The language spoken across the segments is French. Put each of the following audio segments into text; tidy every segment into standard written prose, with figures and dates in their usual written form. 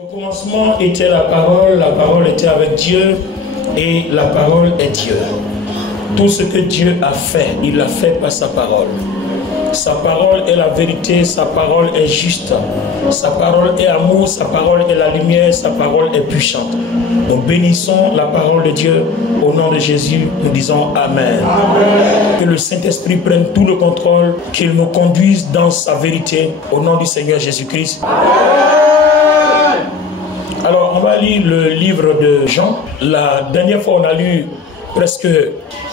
Au commencement était la parole était avec Dieu et la parole est Dieu. Tout ce que Dieu a fait, il l'a fait par sa parole. Sa parole est la vérité, sa parole est juste, sa parole est amour, sa parole est la lumière, sa parole est puissante. Donc bénissons la parole de Dieu. Au nom de Jésus, nous disons Amen. Amen. Que le Saint-Esprit prenne tout le contrôle, qu'il nous conduise dans sa vérité. Au nom du Seigneur Jésus-Christ. Amen. Alors, on va lire le livre de Jean. La dernière fois, on a lu presque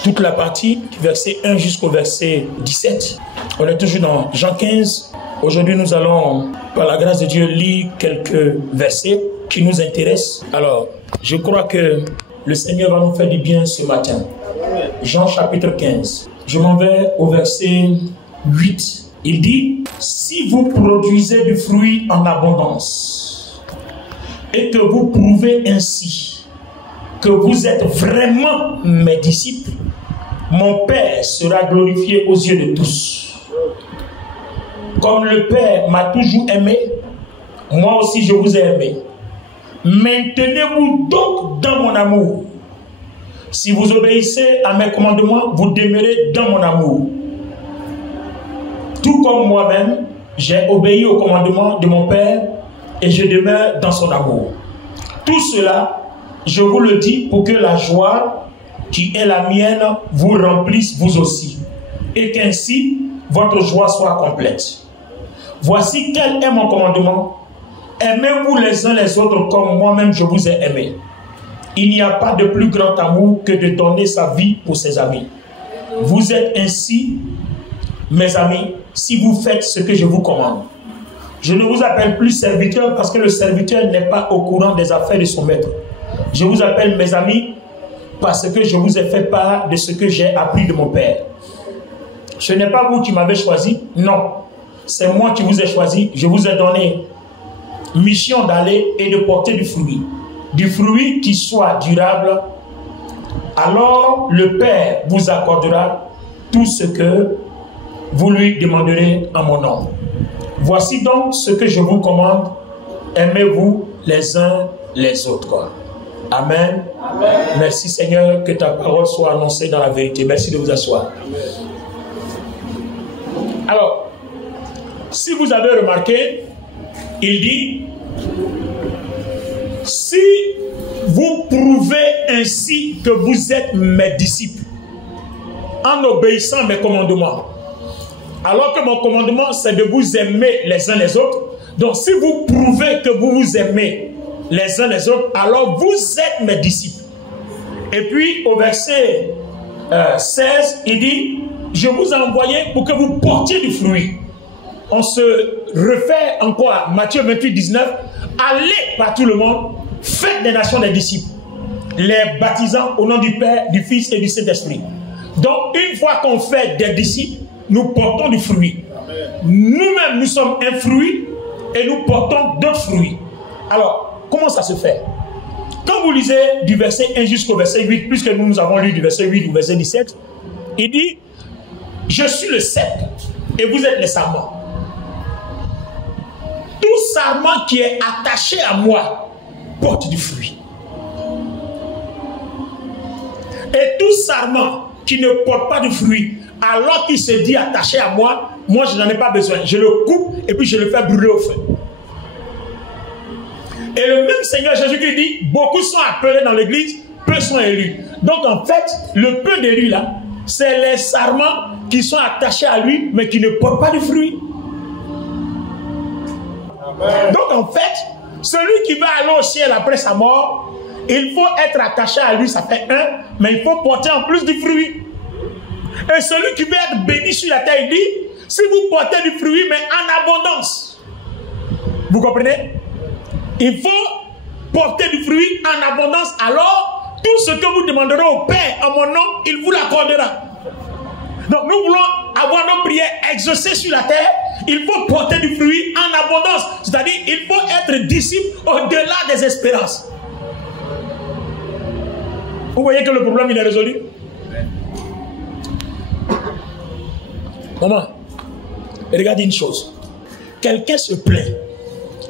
toute la partie, verset 1 jusqu'au verset 17. On est toujours dans Jean 15. Aujourd'hui, nous allons, par la grâce de Dieu, lire quelques versets qui nous intéressent. Alors, je crois que le Seigneur va nous faire du bien ce matin. Jean chapitre 15. Je m'en vais au verset 8. Il dit, si vous produisez du fruit en abondance et que vous prouvez ainsi que vous êtes vraiment mes disciples, mon Père sera glorifié aux yeux de tous. Comme le Père m'a toujours aimé, moi aussi je vous ai aimé. Maintenez-vous donc dans mon amour. Si vous obéissez à mes commandements, vous demeurez dans mon amour. Tout comme moi-même, j'ai obéi aux commandements de mon Père et je demeure dans son amour. Tout cela, je vous le dis pour que la joie qui est la mienne vous remplisse vous aussi, et qu'ainsi votre joie soit complète. Voici quel est mon commandement. Aimez-vous les uns les autres comme moi-même je vous ai aimé. Il n'y a pas de plus grand amour que de donner sa vie pour ses amis. Vous êtes ainsi, mes amis, si vous faites ce que je vous commande. Je ne vous appelle plus serviteur parce que le serviteur n'est pas au courant des affaires de son maître. Je vous appelle mes amis parce que je vous ai fait part de ce que j'ai appris de mon Père. Ce n'est pas vous qui m'avez choisi, non. C'est moi qui vous ai choisi. Je vous ai donné mission d'aller et de porter du fruit qui soit durable. Alors le Père vous accordera tout ce que vous lui demanderez en mon nom. Voici donc ce que je vous commande. Aimez-vous les uns les autres. Amen. Amen. Merci Seigneur, que ta parole soit annoncée dans la vérité. Merci de vous asseoir. Amen. Alors, si vous avez remarqué, il dit, si vous prouvez ainsi que vous êtes mes disciples, en obéissant à mes commandements, alors que mon commandement c'est de vous aimer les uns les autres, donc si vous prouvez que vous vous aimez les uns les autres, alors vous êtes mes disciples. Et puis au verset 16, il dit, je vous ai envoyé pour que vous portiez du fruit. On se refait encore à Matthieu 28, 19. Allez par tout le monde, faites des nations des disciples, les baptisant au nom du Père, du Fils et du Saint-Esprit. Donc une fois qu'on fait des disciples, nous portons du fruit. Nous-mêmes, nous sommes un fruit et nous portons d'autres fruits. Alors, comment ça se fait? Quand vous lisez du verset 1 jusqu'au verset 8, puisque nous avons lu du verset 8 au verset 17, il dit, je suis le cep et vous êtes les sarments. Tout sarment qui est attaché à moi porte du fruit. Et tout sarment qui ne porte pas de fruit, alors qu'il se dit attaché à moi, moi je n'en ai pas besoin. Je le coupe et puis je le fais brûler au feu. Et le même Seigneur Jésus-Christ dit, beaucoup sont appelés dans l'église, peu sont élus. Donc en fait, le peu d'élus là, c'est les sarments qui sont attachés à lui, mais qui ne portent pas de fruit. Amen. Donc en fait, celui qui va aller au ciel après sa mort, il faut être attaché à lui, ça fait un, mais il faut porter en plus du fruit. Et celui qui veut être béni sur la terre, il dit, si vous portez du fruit, mais en abondance. Vous comprenez? Il faut porter du fruit en abondance, alors tout ce que vous demanderez au Père en mon nom, il vous l'accordera. Donc nous voulons avoir nos prières exaucées sur la terre, il faut porter du fruit en abondance. C'est-à-dire, il faut être disciple au-delà des espérances. Vous voyez que le problème il est résolu? Maman, regardez une chose. Quelqu'un se plaint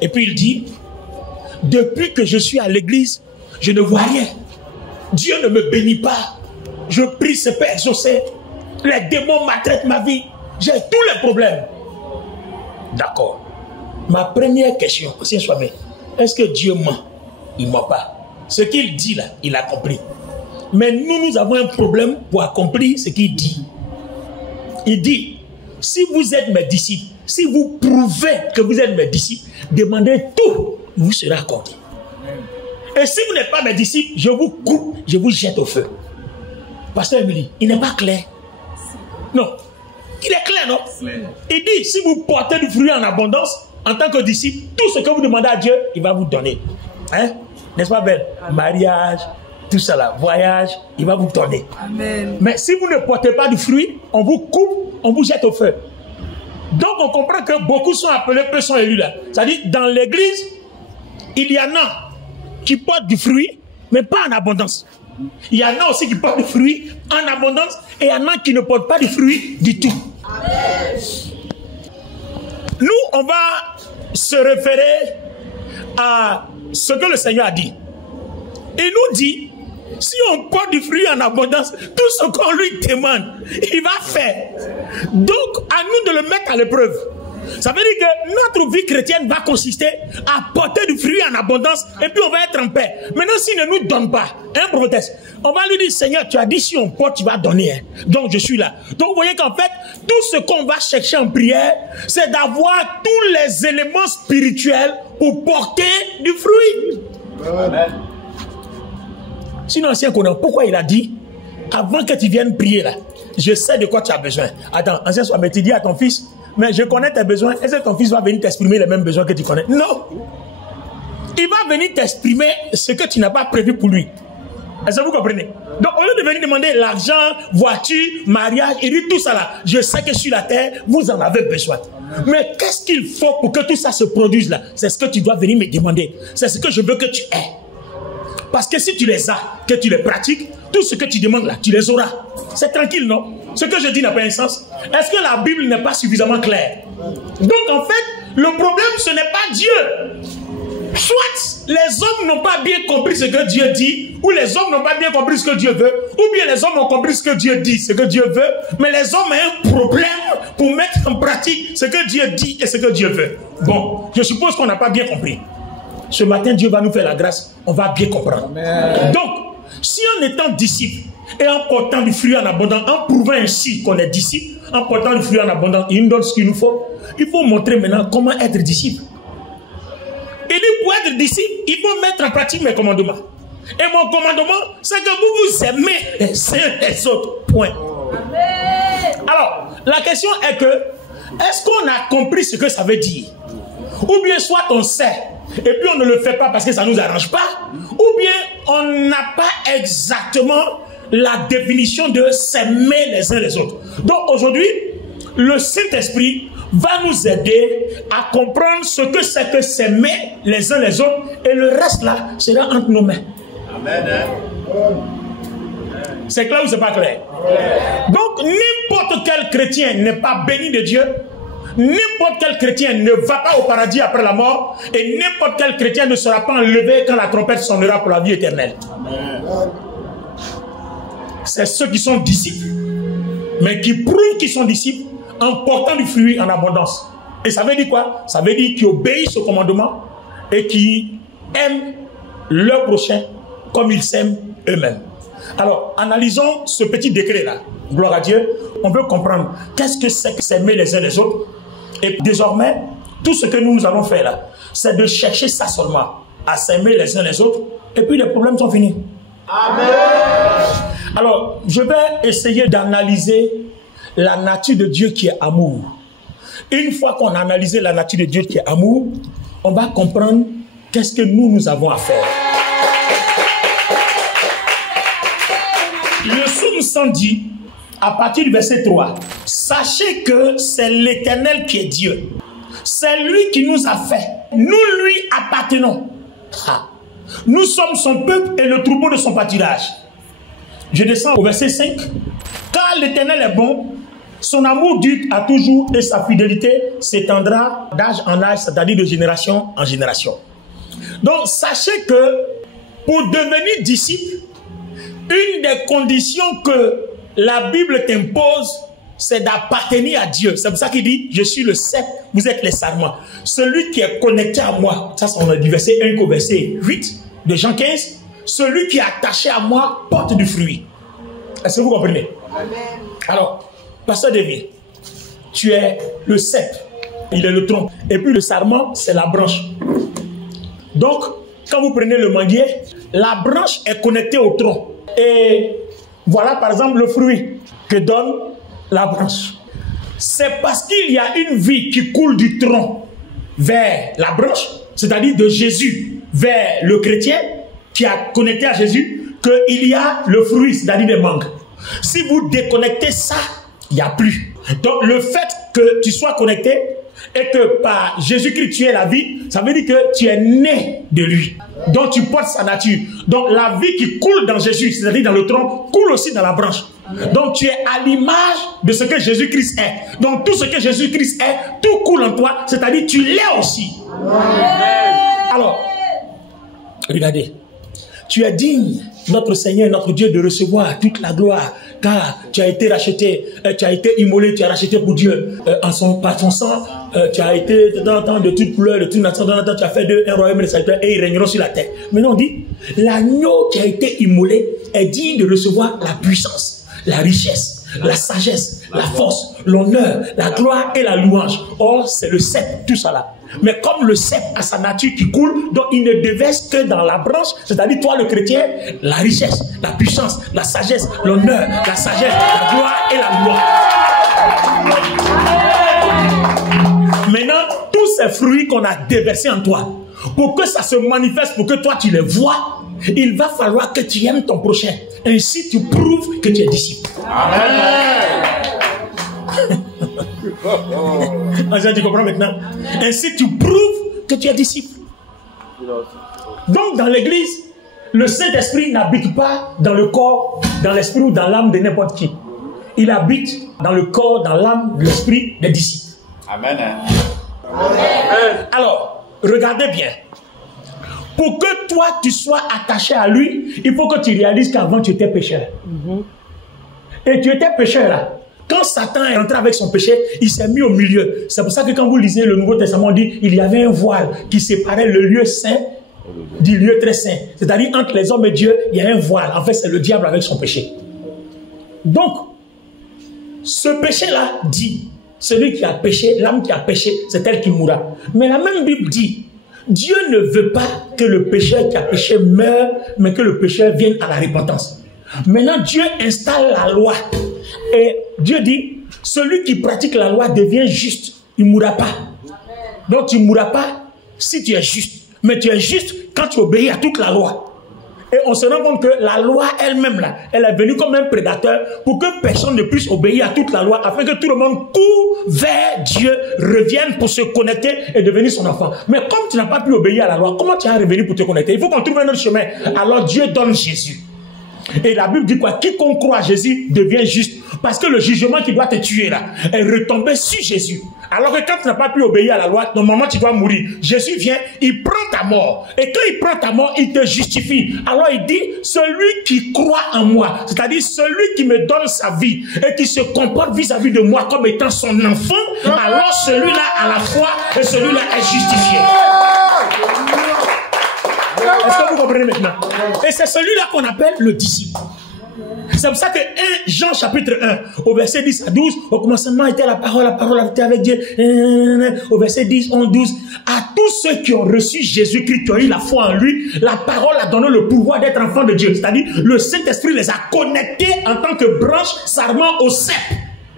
et puis il dit, depuis que je suis à l'église, je ne vois rien. Dieu ne me bénit pas. Je prie, c'est pas exaucé. Les démons maltraitent ma vie. J'ai tous les problèmes. D'accord. Ma première question, est-ce que Dieu ment? Il ne ment pas. Ce qu'il dit là, il a compris. Mais nous avons un problème pour accomplir ce qu'il dit. Il dit, si vous êtes mes disciples, si vous prouvez que vous êtes mes disciples, demandez tout, vous serez accordé. Et si vous n'êtes pas mes disciples, je vous coupe, je vous jette au feu. Pasteur Emily, il n'est pas clair. Non. Il est clair, non? Il dit, si vous portez du fruit en abondance, en tant que disciple, tout ce que vous demandez à Dieu, il va vous donner. Hein? N'est-ce pas, belle? Mariage, tout ça là, voyage, il va vous donner. Amen. Mais si vous ne portez pas du fruit, on vous coupe, on vous jette au feu. Donc on comprend que beaucoup sont appelés, peu sont élus là. C'est-à-dire, dans l'église, il y en a qui portent du fruit, mais pas en abondance. Il y en a aussi qui portent du fruit en abondance et il y en a qui ne portent pas du fruit du tout. Amen. Nous, on va se référer à ce que le Seigneur a dit. Il nous dit, si on porte du fruit en abondance, tout ce qu'on lui demande, il va faire. Donc, à nous de le mettre à l'épreuve. Ça veut dire que notre vie chrétienne va consister à porter du fruit en abondance et puis on va être en paix. Maintenant, s'il ne nous donne pas, prophète, on va lui dire, Seigneur, tu as dit si on porte, tu vas donner. Hein. Donc, je suis là. Donc, vous voyez qu'en fait, tout ce qu'on va chercher en prière, c'est d'avoir tous les éléments spirituels pour porter du fruit. Amen. Sinon, ancien connaît, pourquoi il a dit, avant que tu viennes prier là, je sais de quoi tu as besoin. Attends, ancien soir, mais tu dis à ton fils, mais je connais tes besoins. Est-ce que ton fils va venir t'exprimer les mêmes besoins que tu connais? Non. Il va venir t'exprimer ce que tu n'as pas prévu pour lui. Est-ce que vous comprenez? Donc, au lieu de venir demander l'argent, voiture, mariage, il dit tout ça là. Je sais que sur la terre, vous en avez besoin. Mais qu'est-ce qu'il faut pour que tout ça se produise là? C'est ce que tu dois venir me demander. C'est ce que je veux que tu aies. Parce que si tu les as, que tu les pratiques, tout ce que tu demandes là, tu les auras. C'est tranquille, non? Ce que je dis n'a pas un sens. Est-ce que la Bible n'est pas suffisamment claire? Donc en fait, le problème ce n'est pas Dieu. Soit les hommes n'ont pas bien compris ce que Dieu dit, ou les hommes n'ont pas bien compris ce que Dieu veut, ou bien les hommes ont compris ce que Dieu dit, ce que Dieu veut, mais les hommes ont un problème pour mettre en pratique ce que Dieu dit et ce que Dieu veut. Bon, je suppose qu'on n'a pas bien compris. Ce matin, Dieu va nous faire la grâce, on va bien comprendre. Amen. Donc, si en étant disciple et en portant du fruit en abondance, en prouvant ainsi qu'on est disciple, en portant du fruit en abondance, il nous donne ce qu'il nous faut. Il faut montrer maintenant comment être disciple. Il dit pour être disciple, il faut mettre en pratique mes commandements. Et mon commandement, c'est que vous vous aimez les uns les autres. Point. Amen. Alors, la question est que, est-ce qu'on a compris ce que ça veut dire? Ou bien soit on sait, et puis on ne le fait pas parce que ça ne nous arrange pas, ou bien on n'a pas exactement la définition de s'aimer les uns les autres. Donc aujourd'hui, le Saint-Esprit va nous aider à comprendre ce que c'est que s'aimer les uns les autres, et le reste là sera entre nos mains. Amen. C'est clair ou c'est pas clair? Donc n'importe quel chrétien n'est pas béni de Dieu. N'importe quel chrétien ne va pas au paradis après la mort, et n'importe quel chrétien ne sera pas enlevé quand la trompette sonnera pour la vie éternelle. C'est ceux qui sont disciples, mais qui prouvent qu'ils sont disciples en portant du fruit en abondance. Et ça veut dire quoi? Ça veut dire qu'ils obéissent au commandement et qui aiment leur prochain comme ils s'aiment eux-mêmes. Alors, analysons ce petit décret-là. Gloire à Dieu. On peut comprendre qu'est-ce que c'est que s'aimer les uns les autres. Et désormais, tout ce que nous allons faire là, c'est de chercher ça seulement, à s'aimer les uns les autres, et puis les problèmes sont finis. Amen. Alors, je vais essayer d'analyser la nature de Dieu qui est amour. Une fois qu'on a analysé la nature de Dieu qui est amour, on va comprendre qu'est-ce que nous avons à faire. Le psaume 110, à partir du verset 3, sachez que c'est l'Éternel qui est Dieu. C'est lui qui nous a fait. Nous lui appartenons. Nous sommes son peuple et le troupeau de son pâturage. Je descends au verset 5. Car l'Éternel est bon, son amour dure à toujours et sa fidélité s'étendra d'âge en âge, c'est-à-dire de génération en génération. Donc, sachez que pour devenir disciple, une des conditions que la Bible t'impose, c'est d'appartenir à Dieu. C'est pour ça qu'il dit, je suis le cep, vous êtes les sarments. Celui qui est connecté à moi, ça c'est du verset 1 au verset 8 de Jean 15, celui qui est attaché à moi porte du fruit. Est-ce que vous comprenez? Amen. Alors, pasteur David, tu es le cep, il est le tronc. Et puis le sarment, c'est la branche. Donc, quand vous prenez le manguier, la branche est connectée au tronc. Et voilà par exemple le fruit que donne la branche. C'est parce qu'il y a une vie qui coule du tronc vers la branche, c'est-à-dire de Jésus vers le chrétien qui a connecté à Jésus, qu'il y a le fruit, c'est-à-dire des mangues. Si vous déconnectez ça, il n'y a plus. Donc le fait que tu sois connecté et que par Jésus-Christ tu es la vie, ça veut dire que tu es né de lui. Donc tu portes sa nature. Donc la vie qui coule dans Jésus, c'est-à-dire dans le tronc, coule aussi dans la branche. Donc tu es à l'image de ce que Jésus-Christ est. Donc tout ce que Jésus-Christ est, tout coule en toi, c'est-à-dire tu l'es aussi. Alors, regardez, tu es digne, notre Seigneur, notre Dieu, de recevoir toute la gloire, car tu as été racheté, tu as été immolé, tu as racheté pour Dieu par son sang, tu as été dans de toute couleur, de toute nation, tu as fait un royaume de salutaire et ils régneront sur la terre. Maintenant on dit, l'agneau qui a été immolé est digne de recevoir la puissance, la richesse, la sagesse, la force, l'honneur, la gloire et la louange. Or, c'est le cep, tout ça là. Mais comme le cep a sa nature qui coule, donc il ne déverse que dans la branche, c'est-à-dire toi le chrétien, la richesse, la puissance, la sagesse, l'honneur, la sagesse, la gloire et la louange. Maintenant, tous ces fruits qu'on a déversés en toi, pour que ça se manifeste, pour que toi tu les vois, il va falloir que tu aimes ton prochain. Ainsi tu prouves que tu es disciple. Amen. Tu comprends maintenant? Ainsi tu prouves que tu es disciple. Donc dans l'église, le Saint-Esprit n'habite pas dans le corps, dans l'esprit ou dans l'âme de n'importe qui. Il habite dans le corps, dans l'âme, l'esprit des disciples. Amen. Amen. Alors, regardez bien. Pour que toi tu sois attaché à lui, il faut que tu réalises qu'avant tu étais pécheur. Et tu étais pécheur là. Quand Satan est entré avec son péché, il s'est mis au milieu. C'est pour ça que quand vous lisez le Nouveau Testament, on dit il y avait un voile qui séparait le lieu saint du lieu très saint. C'est-à-dire entre les hommes et Dieu, il y a un voile. En fait, c'est le diable avec son péché. Donc, ce péché-là dit, celui qui a péché, l'âme qui a péché, c'est elle qui mourra. Mais la même Bible dit, Dieu ne veut pas que le pécheur qui a péché meure, mais que le pécheur vienne à la repentance. Maintenant, Dieu installe la loi. Et Dieu dit, celui qui pratique la loi devient juste. Il ne mourra pas. Donc tu ne mourras pas si tu es juste. Mais tu es juste quand tu obéis à toute la loi. Et on se rend compte que la loi elle-même, là, elle est venue comme un prédateur pour que personne ne puisse obéir à toute la loi, afin que tout le monde court vers Dieu, revienne pour se connecter et devenir son enfant. Mais comme tu n'as pas pu obéir à la loi, comment tu vas revenir pour te connecter? Il faut qu'on trouve un autre chemin. Alors Dieu donne Jésus. Et la Bible dit quoi? Quiconque croit à Jésus devient juste. Parce que le jugement qui doit te tuer là est retombé sur Jésus. Alors que quand tu n'as pas pu obéir à la loi, normalement tu dois mourir. Jésus vient, il prend ta mort. Et quand il prend ta mort, il te justifie. Alors il dit, celui qui croit en moi, c'est-à-dire celui qui me donne sa vie et qui se comporte vis-à-vis de moi comme étant son enfant, alors celui-là a la foi et celui-là est justifié. Est-ce que vous comprenez maintenant? Et c'est celui-là qu'on appelle le disciple. C'est pour ça que 1 Jean chapitre 1, au verset 10 à 12, au commencement était la parole était avec Dieu. Au verset 10, 11, 12, à tous ceux qui ont reçu Jésus-Christ, qui ont eu la foi en lui, la parole a donné le pouvoir d'être enfants de Dieu. C'est-à-dire, le Saint-Esprit les a connectés en tant que branche sarment au cep.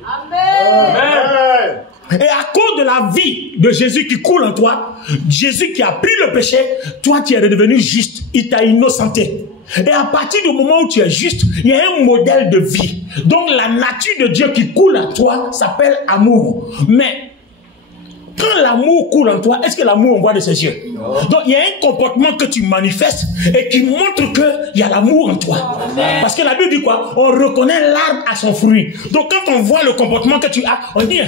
Amen. Amen. Et à cause de la vie de Jésus qui coule en toi, Jésus qui a pris le péché, toi tu es redevenu juste, il t'a innocenté. Et à partir du moment où tu es juste, il y a un modèle de vie. Donc la nature de Dieu qui coule en toi s'appelle amour. Mais quand l'amour coule en toi, est-ce que l'amour envoie de ses yeux? Donc il y a un comportement que tu manifestes et qui montre qu'il y a l'amour en toi. Parce que la Bible dit quoi? On reconnaît l'arbre à son fruit. Donc quand on voit le comportement que tu as, on dit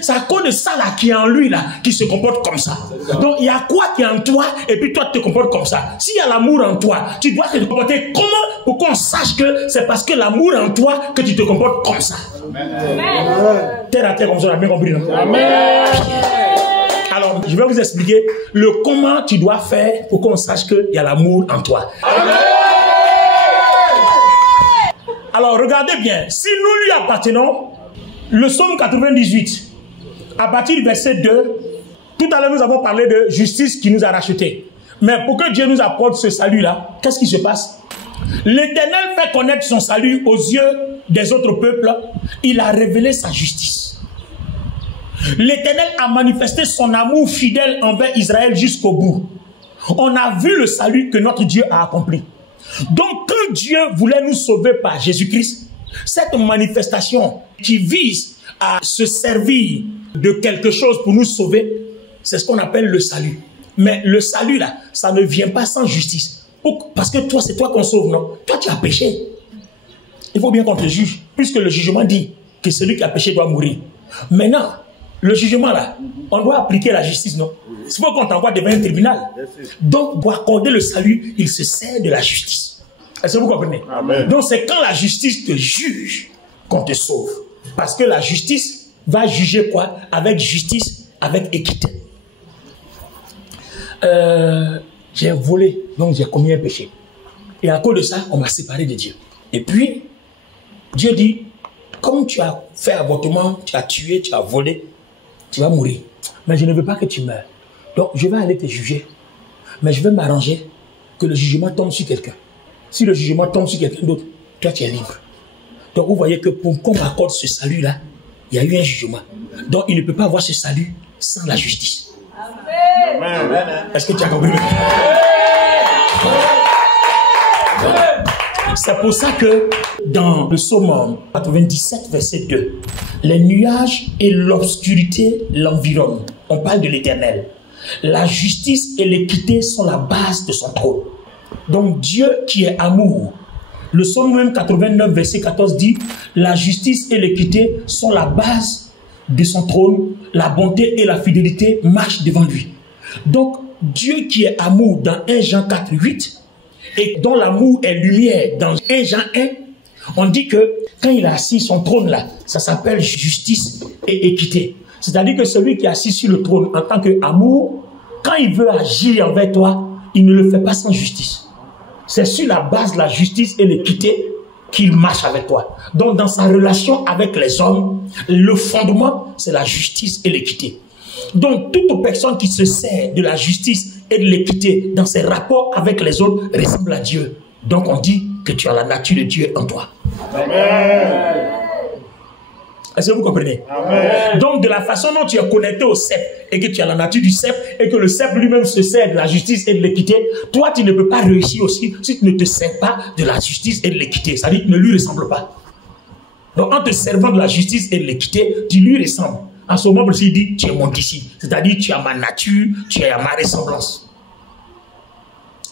c'est à cause de ça là qui est en lui là, qui se comporte comme ça. Donc il y a quoi qui est en toi et puis toi tu te comportes comme ça. S'il y a l'amour en toi, tu dois te comporter comment pour qu'on sache que c'est parce que l'amour en toi que tu te comportes comme ça. Terre à terre comme ça, on a bien compris, non? Amen. Alors, je vais vous expliquer le comment tu dois faire pour qu'on sache qu'il y a l'amour en toi. Amen. Alors, regardez bien. Si nous lui appartenons, le psaume 98, à partir du verset 2, tout à l'heure nous avons parlé de justice qui nous a rachetés. Mais pour que Dieu nous apporte ce salut-là, qu'est-ce qui se passe? L'Éternel fait connaître son salut aux yeux des autres peuples. Il a révélé sa justice. L'Éternel a manifesté son amour fidèle envers Israël jusqu'au bout. On a vu le salut que notre Dieu a accompli. Donc quand Dieu voulait nous sauver par Jésus-Christ, cette manifestation qui vise à se servir de quelque chose pour nous sauver, c'est ce qu'on appelle le salut. Mais le salut là, ça ne vient pas sans justice. Parce que toi, c'est toi qu'on sauve, non? Toi, tu as péché. Il faut bien qu'on te juge, puisque le jugement dit que celui qui a péché doit mourir. Maintenant, le jugement là, on doit appliquer la justice, non? Il faut qu'on t'envoie devant un tribunal. Donc, pour accorder le salut, il se sert de la justice. Est-ce que vous comprenez? Amen. Donc, c'est quand la justice te juge qu'on te sauve. Parce que la justice va juger quoi? Avec justice, avec équité. J'ai volé, donc j'ai commis un péché. Et à cause de ça, on m'a séparé de Dieu. Et puis, Dieu dit, comme tu as fait avortement, tu as tué, tu as volé, tu vas mourir. Mais je ne veux pas que tu meurs. Donc, je vais aller te juger. Mais je vais m'arranger que le jugement tombe sur quelqu'un. Si le jugement tombe sur quelqu'un d'autre, toi, tu es libre. Donc, vous voyez que pour qu'on m'accorde ce salut-là, il y a eu un jugement. Donc, il ne peut pas avoir ce salut sans la justice. Est-ce que tu as compris? C'est pour ça que dans le psaume 97, verset 2, les nuages et l'obscurité l'environnent. On parle de l'Éternel. La justice et l'équité sont la base de son trône. Donc Dieu qui est amour. Le psaume 89, verset 14 dit, la justice et l'équité sont la base de son trône. La bonté et la fidélité marchent devant lui. Donc, Dieu qui est amour dans 1 Jean 4, 8, et dont l'amour est lumière dans 1 Jean 1, on dit que quand il a assis son trône là, ça s'appelle justice et équité. C'est-à-dire que celui qui est assis sur le trône en tant qu'amour, quand il veut agir envers toi, il ne le fait pas sans justice. C'est sur la base de la justice et l'équité qu'il marche avec toi. Donc, dans sa relation avec les hommes, le fondement, c'est la justice et l'équité. Donc, toute personne qui se sert de la justice et de l'équité dans ses rapports avec les autres ressemble à Dieu. Donc, on dit que tu as la nature de Dieu en toi. Amen. Est-ce que vous comprenez? Amen. Donc, de la façon dont tu es connecté au cep et que tu as la nature du cep et que le cep lui-même se sert de la justice et de l'équité, toi, tu ne peux pas réussir aussi si tu ne te sers pas de la justice et de l'équité. C'est-à-dire que tu ne lui ressembles pas. Donc, en te servant de la justice et de l'équité, tu lui ressembles. En ce moment, il dit, tu es mon disciple. C'est-à-dire, tu as ma nature, tu as ma ressemblance.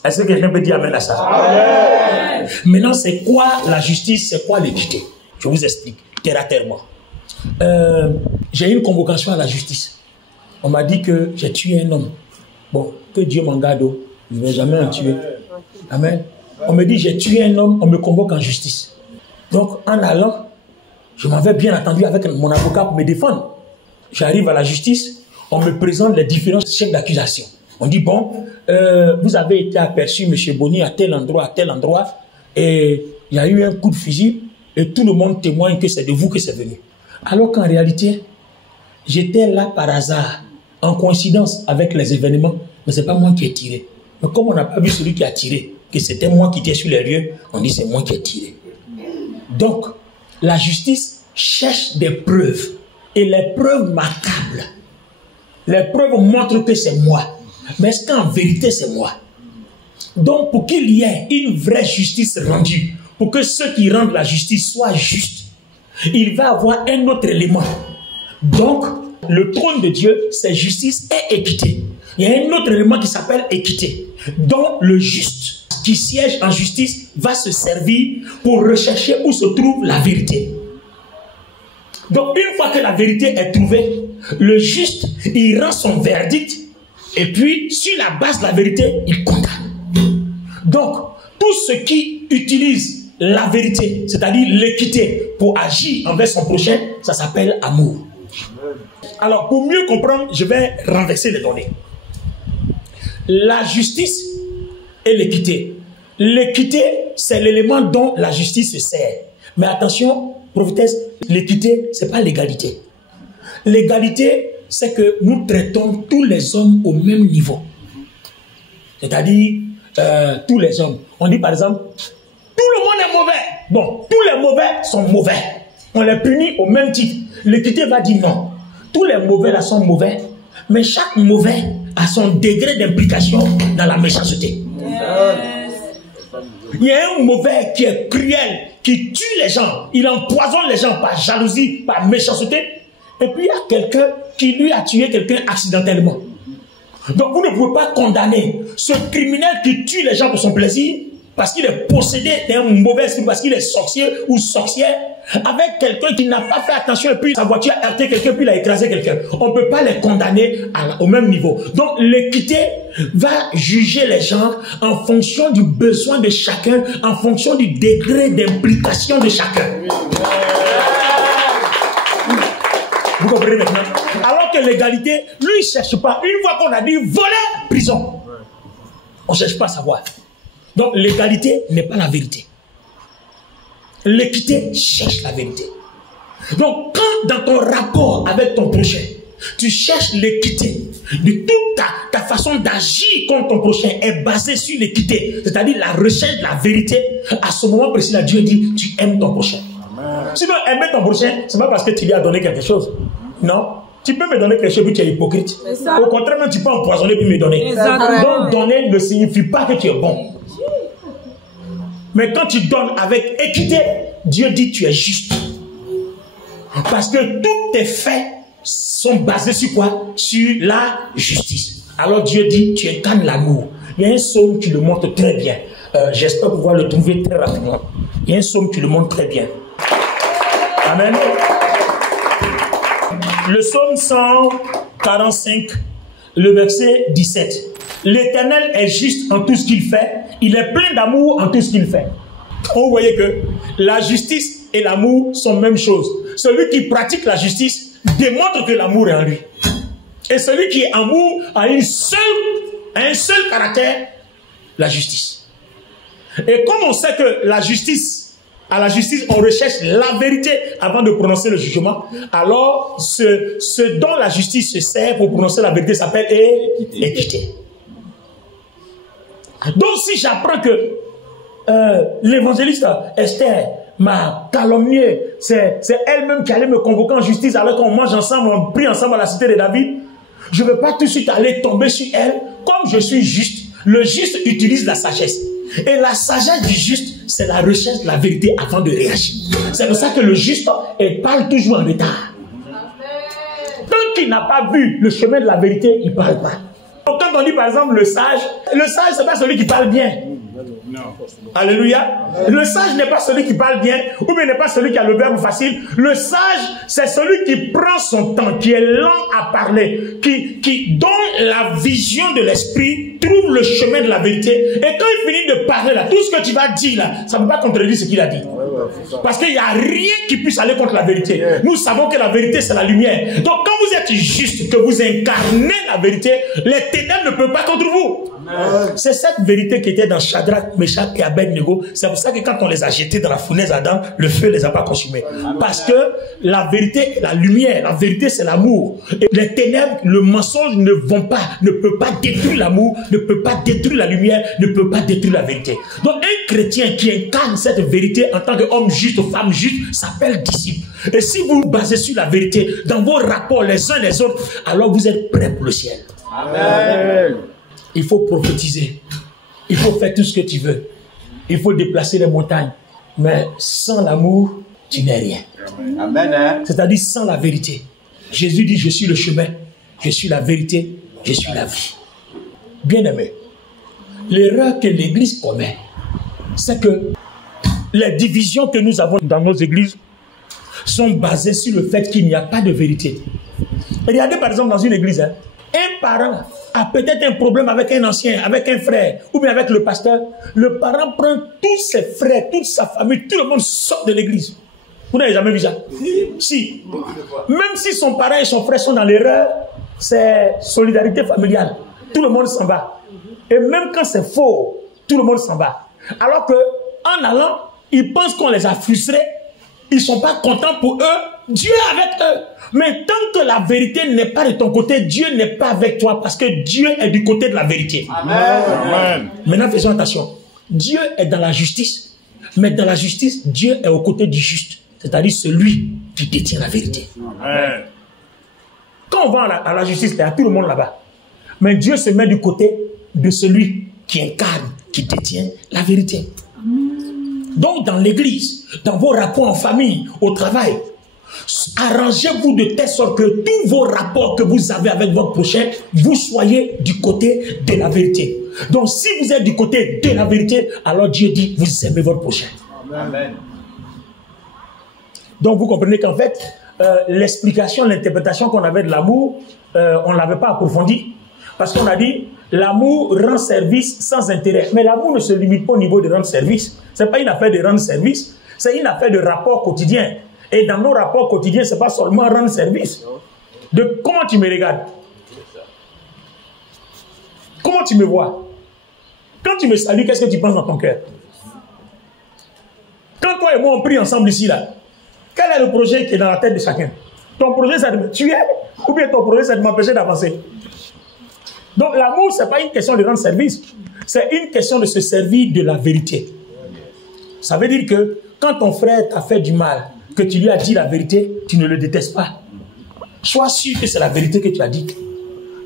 Est-ce que quelqu'un peut dire amen à ça? Amen. Maintenant, c'est quoi la justice? C'est quoi l'équité? Je vous explique, terre à terre. J'ai eu une convocation à la justice. On m'a dit que j'ai tué un homme. Bon, que Dieu m'en garde. Je ne vais jamais en tuer. Amen. On me dit, j'ai tué un homme, on me convoque en justice. Donc, en allant, je m'avais bien attendu avec mon avocat pour me défendre. J'arrive à la justice, on me présente les différents chefs d'accusation. On dit, bon, vous avez été aperçu, M. Bonny, à tel endroit, et il y a eu un coup de fusil, et tout le monde témoigne que c'est de vous que c'est venu. Alors qu'en réalité, j'étais là par hasard, en coïncidence avec les événements, mais ce n'est pas moi qui ai tiré. Mais comme on n'a pas vu celui qui a tiré, que c'était moi qui étais sur les lieux, on dit c'est moi qui ai tiré. Donc, la justice cherche des preuves. Et les preuves m'accablent. Les preuves montrent que c'est moi. Mais est-ce qu'en vérité c'est moi? Donc pour qu'il y ait une vraie justice rendue, pour que ceux qui rendent la justice soient justes, il va avoir un autre élément. Donc Le trône de Dieu, c'est justice et équité. Il y a un autre élément qui s'appelle équité, dont le juste qui siège en justice va se servir pour rechercher où se trouve la vérité. Donc une fois que la vérité est trouvée, le juste, il rend son verdict et puis sur la base de la vérité, il condamne. Donc tout ce qui utilise la vérité, c'est-à-dire l'équité pour agir envers son prochain, ça s'appelle amour. Alors pour mieux comprendre, je vais renverser les données. La justice et l'équité. L'équité, c'est l'élément dont la justice se sert. Mais attention, prophétesse, l'équité, ce n'est pas l'égalité. L'égalité, c'est que nous traitons tous les hommes au même niveau. C'est-à-dire, tous les hommes. On dit par exemple, tout le monde est mauvais. Bon, tous les mauvais sont mauvais. On les punit au même titre. L'équité va dire non. Tous les mauvais là sont mauvais. Mais chaque mauvais a son degré d'implication dans la méchanceté. Il y a un mauvais qui est cruel, qui tue les gens. Il empoisonne les gens par jalousie, par méchanceté. Et puis il y a quelqu'un qui lui a tué quelqu'un accidentellement. Donc vous ne pouvez pas condamner ce criminel qui tue les gens pour son plaisir, parce qu'il est possédé d'un mauvais esprit, parce qu'il est sorcier ou sorcière, avec quelqu'un qui n'a pas fait attention et puis sa voiture a heurté quelqu'un, puis il a écrasé quelqu'un. On ne peut pas les condamner au même niveau. Donc l'équité va juger les gens en fonction du besoin de chacun, en fonction du degré d'implication de chacun. Vous comprenez maintenant? Alors que l'égalité, lui, il ne cherche pas. Une fois qu'on a dit voler, prison. On ne cherche pas à savoir. Donc l'égalité n'est pas la vérité. L'équité cherche la vérité. Donc quand dans ton rapport avec ton prochain, tu cherches l'équité, de toute ta façon d'agir contre ton prochain est basée sur l'équité, c'est-à-dire la recherche de la vérité, à ce moment précis là, Dieu dit tu aimes ton prochain. Amen. Sinon aimer ton prochain, c'est pas parce que tu lui as donné quelque chose. Non. Tu peux me donner quelque chose puis tu es hypocrite. Au contraire, même tu peux empoisonner puis me donner. Exactement. Donc donner ne signifie pas que tu es bon. Mais quand tu donnes avec équité, Dieu dit tu es juste. Parce que tous tes faits sont basés sur quoi? Sur la justice. Alors Dieu dit tu incarnes l'amour. Il y a un psaume qui le montre très bien. J'espère pouvoir le trouver très rapidement. Il y a un psaume qui le montre très bien. Amen. Le psaume 145, le verset 17. L'Éternel est juste en tout ce qu'il fait. Il est plein d'amour en tout ce qu'il fait. Vous voyez que la justice et l'amour sont la même chose. Celui qui pratique la justice démontre que l'amour est en lui. Et celui qui est amour a un seul caractère, la justice. Et comme on sait que à la justice, on recherche la vérité avant de prononcer le jugement. Alors, ce dont la justice se sert pour prononcer la vérité s'appelle équité. Donc, si j'apprends que l'évangéliste Esther m'a calomnié, c'est elle-même qui allait me convoquer en justice alors qu'on mange ensemble, on prie ensemble à la cité de David, je ne veux pas tout de suite aller tomber sur elle. Comme je suis juste, le juste utilise la sagesse. Et la sagesse du juste, c'est la recherche de la vérité avant de réagir. C'est pour ça que le juste, il parle toujours en retard. Tant qu'il n'a pas vu le chemin de la vérité, il ne parle pas. Donc quand on dit par exemple le sage, ce n'est pas celui qui parle bien. Non. Alléluia. Le sage n'est pas celui qui parle bien, ou bien n'est pas celui qui a le verbe facile. Le sage, c'est celui qui prend son temps, qui est lent à parler, dont la vision de l'esprit trouve le chemin de la vérité. Et quand il finit de parler là, tout ce que tu vas dire là, ça ne peut pas contredire ce qu'il a dit. Parce qu'il n'y a rien qui puisse aller contre la vérité. Nous savons que la vérité c'est la lumière. Donc quand vous êtes juste, que vous incarnez la vérité, les ténèbres ne peuvent pas contre vous. C'est cette vérité qui était dans Shadrach, Meshach et Abednego. C'est pour ça que quand on les a jetés dans la fournaise Adam, le feu ne les a pas consumés. Parce que la vérité, la lumière, la vérité c'est l'amour. Et les ténèbres, le mensonge ne peut pas détruire l'amour, ne peut pas détruire la lumière, ne peut pas détruire la vérité. Donc un chrétien qui incarne cette vérité en tant qu'homme juste, femme juste, s'appelle disciple. Et si vous vous basez sur la vérité dans vos rapports les uns les autres, alors vous êtes prêts pour le ciel. Amen. Il faut prophétiser. Il faut faire tout ce que tu veux. Il faut déplacer les montagnes. Mais sans l'amour, tu n'es rien. Amen. C'est-à-dire sans la vérité. Jésus dit, je suis le chemin, je suis la vérité, je suis la vie. Bien-aimé, l'erreur que l'Église commet, c'est que les divisions que nous avons dans nos églises sont basées sur le fait qu'il n'y a pas de vérité. Regardez par exemple dans une église, un parent a peut-être un problème avec un ancien, avec un frère, ou bien avec le pasteur. Le parent prend tous ses frères, toute sa famille, tout le monde sort de l'église. Vous n'avez jamais vu ça? Si. Même si son parent et son frère sont dans l'erreur, c'est solidarité familiale. Tout le monde s'en va. Et même quand c'est faux, tout le monde s'en va. Alors que en allant, ils pensent qu'on les a frustrés. Ils ne sont pas contents pour eux. Dieu est avec eux. Mais tant que la vérité n'est pas de ton côté, Dieu n'est pas avec toi parce que Dieu est du côté de la vérité. Amen. Amen. Maintenant, faisons attention. Dieu est dans la justice. Mais dans la justice, Dieu est au côté du juste. C'est-à-dire celui qui détient la vérité. Amen. Quand on va à la justice, il y a tout le monde là-bas. Mais Dieu se met du côté de celui qui incarne, qui détient la vérité. Donc dans l'église, dans vos rapports en famille, au travail, arrangez-vous de telle sorte que tous vos rapports que vous avez avec votre prochain, vous soyez du côté de la vérité. Donc si vous êtes du côté de la vérité, alors Dieu dit, vous aimez votre prochain. Amen. Donc vous comprenez qu'en fait, l'explication, l'interprétation qu'on avait de l'amour, on ne l'avait pas approfondie. Parce qu'on a dit, l'amour rend service sans intérêt. Mais l'amour ne se limite pas au niveau de rendre service. Ce n'est pas une affaire de rendre service, c'est une affaire de rapport quotidien. Et dans nos rapports quotidiens, ce n'est pas seulement rendre service. De comment tu me regardes? Comment tu me vois? Quand tu me salues, qu'est-ce que tu penses dans ton cœur? Quand toi et moi on prie ensemble ici, là, quel est le projet qui est dans la tête de chacun? Ton projet, c'est de me tuer, ou bien ton projet, c'est de m'empêcher d'avancer? Donc l'amour, ce n'est pas une question de rendre service, c'est une question de se servir de la vérité. Ça veut dire que quand ton frère t'a fait du mal, que tu lui as dit la vérité, tu ne le détestes pas. Sois sûr que c'est la vérité que tu as dite.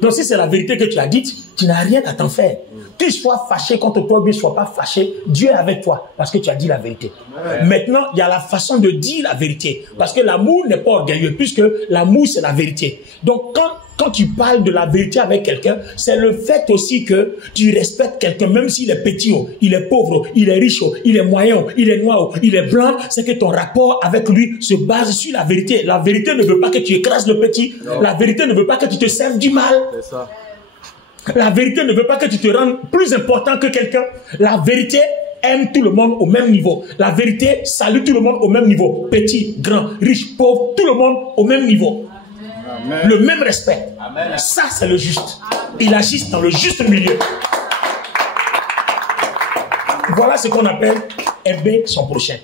Donc si c'est la vérité que tu as dite, tu n'as rien à t'en faire. Qu'il soit fâché contre toi ou bien ne soit pas fâché, Dieu est avec toi parce que tu as dit la vérité. Ouais. Maintenant, il y a la façon de dire la vérité. Parce que l'amour n'est pas orgueilleux, puisque l'amour, c'est la vérité. Donc, quand tu parles de la vérité avec quelqu'un, c'est le fait aussi que tu respectes quelqu'un, même s'il est petit, il est pauvre, il est riche, il est moyen, il est noir, il est blanc, c'est que ton rapport avec lui se base sur la vérité. La vérité ne veut pas que tu écrases le petit. Non. La vérité ne veut pas que tu te serves du mal. C'est ça. La vérité ne veut pas que tu te rendes plus important que quelqu'un. La vérité aime tout le monde au même niveau. La vérité salue tout le monde au même niveau. Petit, grand, riche, pauvre, tout le monde au même niveau. Amen. Le même respect. Amen. Ça, c'est le juste. Il agit dans le juste milieu. Voilà ce qu'on appelle aimer son prochain.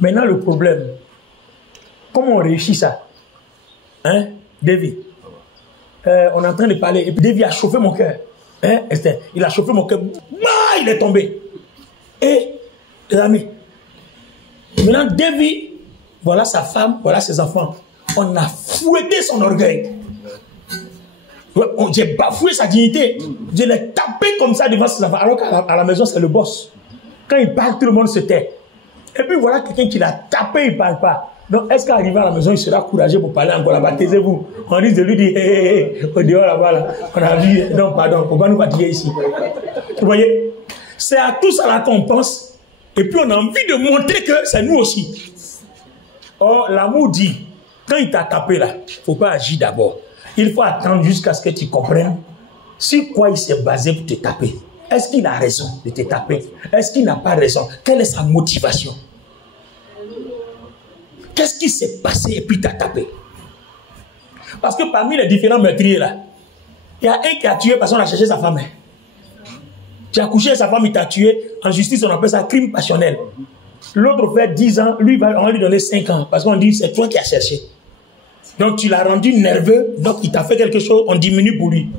Maintenant, le problème. Comment on réussit ça? Hein, David? On est en train de parler. Et puis David a chauffé mon cœur. Hein, Esther? Il a chauffé mon cœur. Ah, il est tombé. Et, les amis, maintenant David, voilà sa femme, voilà ses enfants. On a fouetté son orgueil. J'ai bafoué sa dignité. Je l'ai tapé comme ça devant ses enfants. Alors qu'à la maison, c'est le boss. Quand il parle, tout le monde se tait. Et puis voilà quelqu'un qui l'a tapé, il ne parle pas. Donc, est-ce qu'arrivé à la maison, il sera courageux pour parler encore là-bas? Taisez-vous. On risque de lui dire, hé, au dehors là-bas, là, on a vu, non, pardon, on va nous fatiguer ici. Vous voyez? C'est à tout ça là qu'on pense. Et puis, on a envie de montrer que c'est nous aussi. Or, l'amour dit, quand il t'a tapé là, il ne faut pas agir d'abord. Il faut attendre jusqu'à ce que tu comprennes sur quoi il s'est basé pour te taper. Est-ce qu'il a raison de te taper? Est-ce qu'il n'a pas raison? Quelle est sa motivation? Qu'est-ce qui s'est passé et puis t'as tapé? Parce que parmi les différents meurtriers là, il y a un qui a tué parce qu'on a cherché sa femme. Tu as couché sa femme, il t'a tué. En justice, on appelle ça crime passionnel. L'autre fait 10 ans, lui, on va lui donner 5 ans. Parce qu'on dit, c'est toi qui as cherché. Donc tu l'as rendu nerveux, donc il t'a fait quelque chose, on diminue pour lui.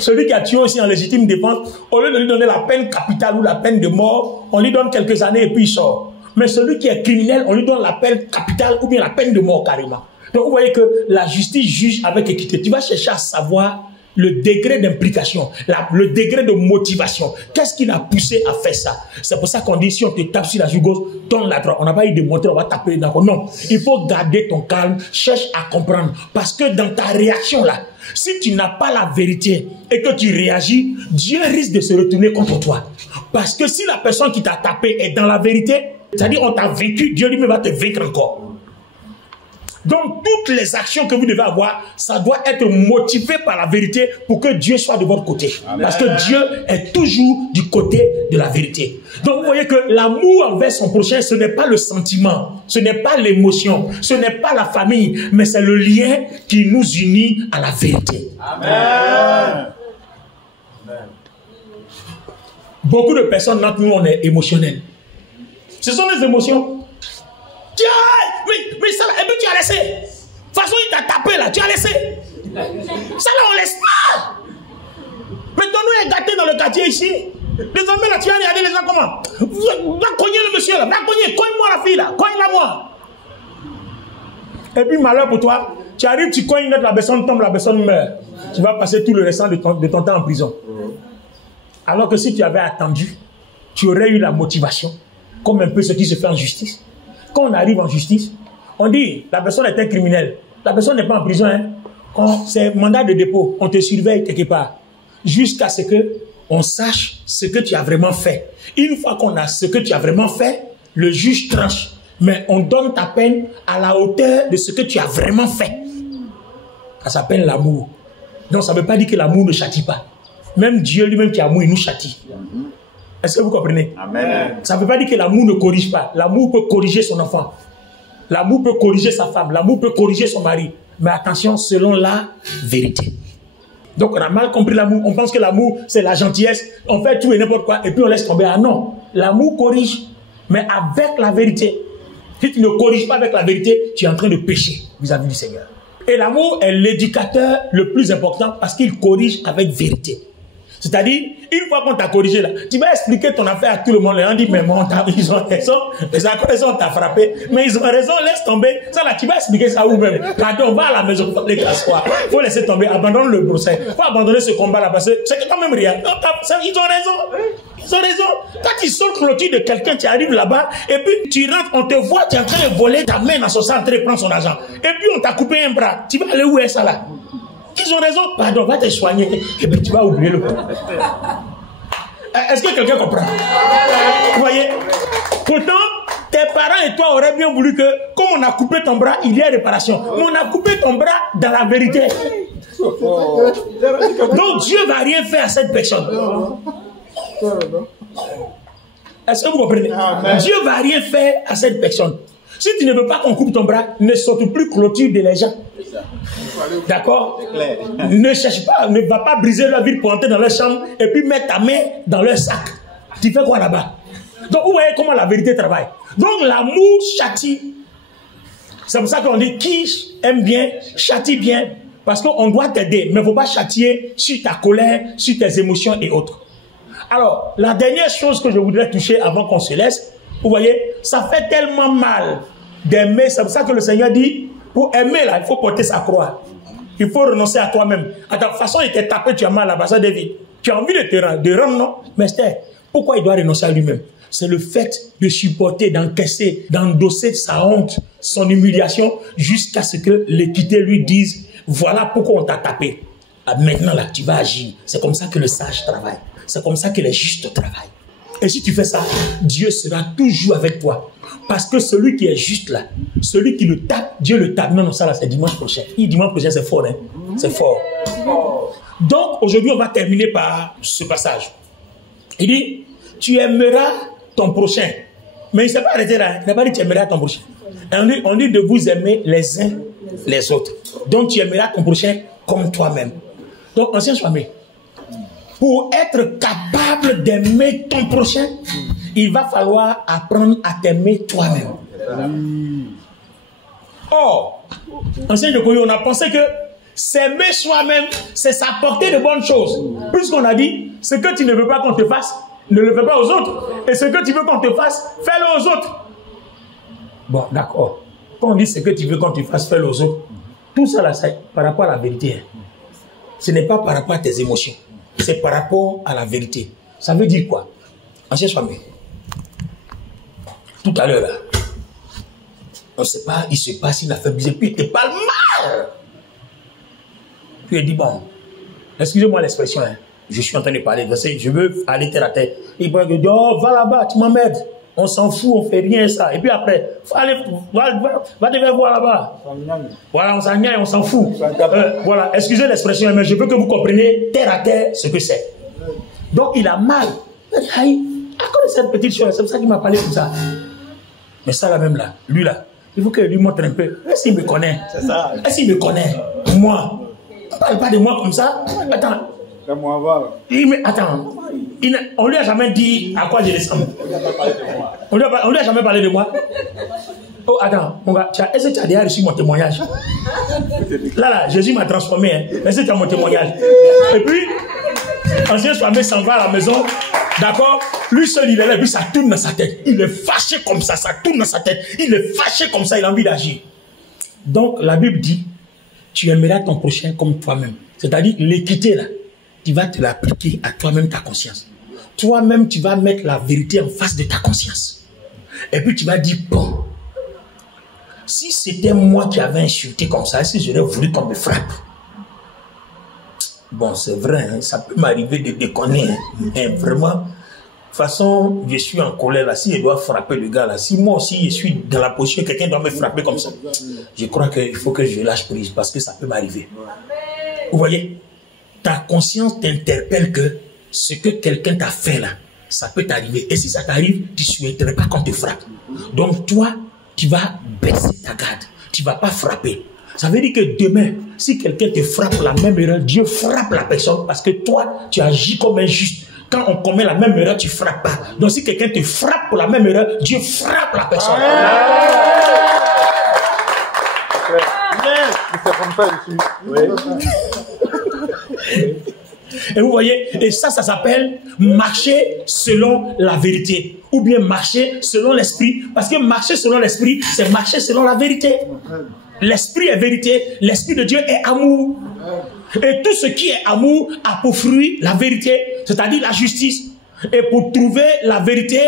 Celui qui a tué aussi en légitime défense, au lieu de lui donner la peine capitale ou la peine de mort, on lui donne quelques années et puis il sort. Mais celui qui est criminel, on lui donne la peine capitale ou bien la peine de mort carrément. Donc vous voyez que la justice juge avec équité. Tu vas chercher à savoir le degré d'implication, le degré de motivation. Qu'est-ce qui l'a poussé à faire ça? C'est pour ça qu'on dit, si on te tape sur la joue gauche, tourne la droite. On n'a pas eu de montrer, on va taper d'accord. Non, il faut garder ton calme, cherche à comprendre. Parce que dans ta réaction là, si tu n'as pas la vérité et que tu réagis, Dieu risque de se retourner contre toi. Parce que si la personne qui t'a tapé est dans la vérité, c'est-à-dire on t'a vaincu, Dieu lui-même va te vaincre encore. Donc, toutes les actions que vous devez avoir, ça doit être motivé par la vérité pour que Dieu soit de votre côté. Amen. Parce que Dieu est toujours du côté de la vérité. Donc, vous voyez que l'amour envers son prochain, ce n'est pas le sentiment, ce n'est pas l'émotion, ce n'est pas la famille, mais c'est le lien qui nous unit à la vérité. Amen. Beaucoup de personnes, d'entre nous, on est émotionnels. Ce sont les émotions. Tiens, mais ça là, et puis tu as laissé. De toute façon, il t'a tapé là, tu as laissé. Ça là, on laisse pas. Mais ton nom est gâté dans le quartier ici. Désormais là, tu vas regarder les gens comment. Va cogner le monsieur là, va cogner, cogne-moi la fille là, cogne-la moi. Et puis malheur pour toi, tu arrives, tu cognes, la personne tombe, la personne meurt. Tu vas passer tout le restant de ton temps en prison. Alors que si tu avais attendu, tu aurais eu la motivation, comme un peu ce qui se fait en justice. Quand on arrive en justice, on dit la personne est un criminel. La personne n'est pas en prison. Hein. Quand c'est mandat de dépôt, on te surveille quelque part. Jusqu'à ce qu'on sache ce que tu as vraiment fait. Une fois qu'on a ce que tu as vraiment fait, le juge tranche. Mais on donne ta peine à la hauteur de ce que tu as vraiment fait. Ça s'appelle l'amour. Donc ça ne veut pas dire que l'amour ne châtie pas. Même Dieu lui-même qui est amour, il nous châtie. Est-ce que vous comprenez? Amen. Ça ne veut pas dire que l'amour ne corrige pas. L'amour peut corriger son enfant. L'amour peut corriger sa femme. L'amour peut corriger son mari. Mais attention, selon la vérité. Donc on a mal compris l'amour. On pense que l'amour, c'est la gentillesse. On fait tout et n'importe quoi et puis on laisse tomber. Ah non, l'amour corrige, mais avec la vérité. Si tu ne corriges pas avec la vérité, tu es en train de pécher vis-à-vis du Seigneur. Et l'amour est l'éducateur le plus important parce qu'il corrige avec vérité. C'est-à-dire, une fois qu'on t'a corrigé là, tu vas expliquer ton affaire à tout le monde. On dit, mais bon, ils ont raison, les accords t'ont frappé, mais ils ont raison, laisse tomber. Ça là, tu vas expliquer ça vous-même. Quand on va à la maison, les classes, il faut laisser tomber, abandonne le procès. Il faut abandonner ce combat là parce que c'est quand même rien. Ils ont raison. Ils ont raison. Quand tu sors clôture de quelqu'un, tu arrives là-bas, et puis tu rentres, on te voit, tu es en train de voler ta main dans son sang, en train de prendre son argent. Et puis on t'a coupé un bras. Tu vas aller où est ça là? Ils ont raison, pardon, va te soigner, et puis tu vas oublier le coup. Est-ce que quelqu'un comprend? Vous voyez? Pourtant, tes parents et toi auraient bien voulu que, comme on a coupé ton bras, il y ait réparation. Mais on a coupé ton bras dans la vérité. Donc Dieu ne va rien faire à cette personne. Est-ce que vous comprenez? Dieu ne va rien faire à cette personne. Si tu ne veux pas qu'on coupe ton bras, ne saute plus clôture de les gens. D'accord? Ne cherche pas, ne va pas briser leur vie pour entrer dans leur chambre et puis mettre ta main dans leur sac. Tu fais quoi là-bas? Donc vous voyez comment la vérité travaille. Donc l'amour châtie. C'est pour ça qu'on dit qui aime bien, châtie bien. Parce qu'on doit t'aider, mais il ne faut pas châtier sur ta colère, sur tes émotions et autres. Alors, la dernière chose que je voudrais toucher avant qu'on se laisse, vous voyez, ça fait tellement mal d'aimer. C'est pour ça que le Seigneur dit, pour aimer là, il faut porter sa croix. Il faut renoncer à toi-même. À ta façon, il t'a tapé, tu as mal à la base de vie. Tu as envie de rendre, non? Mais Esther, pourquoi il doit renoncer à lui-même? C'est le fait de supporter, d'encaisser, d'endosser sa honte, son humiliation, jusqu'à ce que l'équité lui dise, voilà pourquoi on t'a tapé. Ah, maintenant là, tu vas agir. C'est comme ça que le sage travaille. C'est comme ça que les justes travaillent. Et si tu fais ça, Dieu sera toujours avec toi. Parce que celui qui est juste là, celui qui le tape, Dieu le tape. Non, ça là, c'est dimanche prochain. Dimanche prochain, c'est fort, hein? C'est fort. Donc, aujourd'hui, on va terminer par ce passage. Il dit, tu aimeras ton prochain. Mais il ne s'est pas arrêté là. Il n'a pas dit, tu aimeras ton prochain. On dit de vous aimer les uns les autres. Donc, tu aimeras ton prochain comme toi-même. Donc, ancien soigné. Pour être capable d'aimer ton prochain, il va falloir apprendre à t'aimer toi-même. Or, ancien de Koyo, on a pensé que s'aimer soi-même, c'est s'apporter de bonnes choses. Puisqu'on a dit, ce que tu ne veux pas qu'on te fasse, ne le fais pas aux autres. Et ce que tu veux qu'on te fasse, fais-le aux autres. Bon, d'accord. Quand on dit ce que tu veux qu'on te fasse, fais-le aux autres, tout ça là, c'est par rapport à la vérité. ce n'est pas par rapport à tes émotions. C'est par rapport à la vérité. Ça veut dire quoi? Ancien Swami, tout à l'heure, là, on ne sait pas, il se passe une affaire bizarre, puis il te parle mal. Puis il dit, bon, excusez-moi l'expression, hein, je suis en train de parler, je veux aller terre à terre. Il va dire, oh, va là-bas, tu m'emmerdes. On s'en fout, on fait rien, ça. Et puis après, va devant voir là-bas. Voilà, on s'engagne, on s'en fout. Voilà, excusez l'expression, mais je veux que vous compreniez terre à terre ce que c'est. Donc il a mal. Il dit, aïe, à cause de cette petite chose, c'est pour ça qu'il m'a parlé comme ça. Mais ça là même là, lui là, il faut que lui montre un peu. Est-ce qu'il me connaît? C'est ça. Est-ce qu'il me connaît? Moi. Ne parle pas de moi comme ça. Attends. Attends. On lui a jamais dit à quoi je ressemble. On lui a jamais parlé de moi. Oh, attends, mon gars, est-ce que tu as déjà reçu mon témoignage? Là, Jésus m'a transformé. Hein. Est-ce que tu as mon témoignage? Et puis, ancien Swami s'en va à la maison. D'accord? Lui seul, il est là, et puis ça tourne dans sa tête. Il est fâché comme ça tourne dans sa tête. Il est fâché comme ça, il a envie d'agir. Donc, la Bible dit, tu aimeras ton prochain comme toi-même. C'est-à-dire, l'équité, là, tu vas te l'appliquer à toi-même ta conscience. Toi-même, tu vas mettre la vérité en face de ta conscience. Et puis, tu vas dire, bon, si c'était moi qui avais insulté comme ça, si j'aurais voulu qu'on me frappe. Bon, c'est vrai, hein, ça peut m'arriver de déconner, hein, mais vraiment, de toute façon, je suis en colère là, si je dois frapper le gars là, si moi aussi je suis dans la position, quelqu'un doit me frapper comme ça, je crois qu'il faut que je lâche prise parce que ça peut m'arriver. Vous voyez, ta conscience t'interpelle que ce que quelqu'un t'a fait là, ça peut t'arriver. Et si ça t'arrive, tu ne souhaiterais pas qu'on te frappe. Donc toi, tu vas baisser ta garde, tu ne vas pas frapper. Ça veut dire que demain, si quelqu'un te frappe la même erreur, Dieu frappe la personne parce que toi, tu agis comme injuste. Quand on commet la même erreur, tu ne frappes pas. Donc si quelqu'un te frappe pour la même erreur, Dieu frappe la personne. Et vous voyez, et ça s'appelle marcher selon la vérité. Ou bien marcher selon l'esprit. Parce que marcher selon l'esprit, c'est marcher selon la vérité. L'esprit est vérité, l'esprit de Dieu est amour. Et tout ce qui est amour a pour fruit la vérité, c'est-à-dire la justice. Et pour trouver la vérité,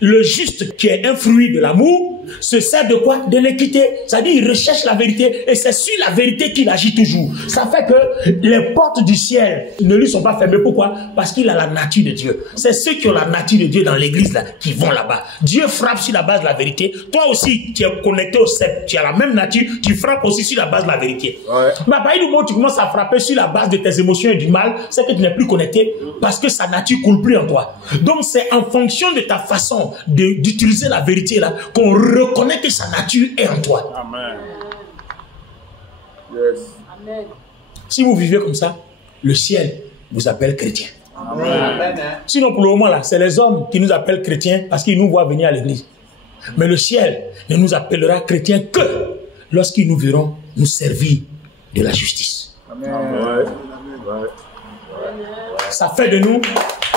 le juste qui est un fruit de l'amour se sert de quoi? De l'équité. C'est-à-dire il recherche la vérité et c'est sur la vérité qu'il agit toujours. Ça fait que les portes du ciel ne lui sont pas fermées. Pourquoi? Parce qu'il a la nature de Dieu. C'est ceux qui ont la nature de Dieu dans l'église là qui vont là-bas. Dieu frappe sur la base de la vérité. Toi aussi, tu es connecté au sept. Tu as la même nature. Tu frappes aussi sur la base de la vérité. Ouais. Mais à partir du moment où tu commences à frapper sur la base de tes émotions et du mal, c'est que tu n'es plus connecté parce que sa nature coule plus en toi. Donc c'est en fonction de ta façon d'utiliser la vérité là qu'on reconnaît que sa nature est en toi. Amen. Yes. Amen. Si vous vivez comme ça, le ciel vous appelle chrétien. Amen. Amen. Sinon pour le moment là, c'est les hommes qui nous appellent chrétiens parce qu'ils nous voient venir à l'église. Mais le ciel ne nous appellera chrétiens que lorsqu'ils nous verront nous servir de la justice. Amen. Amen. Ça fait de nous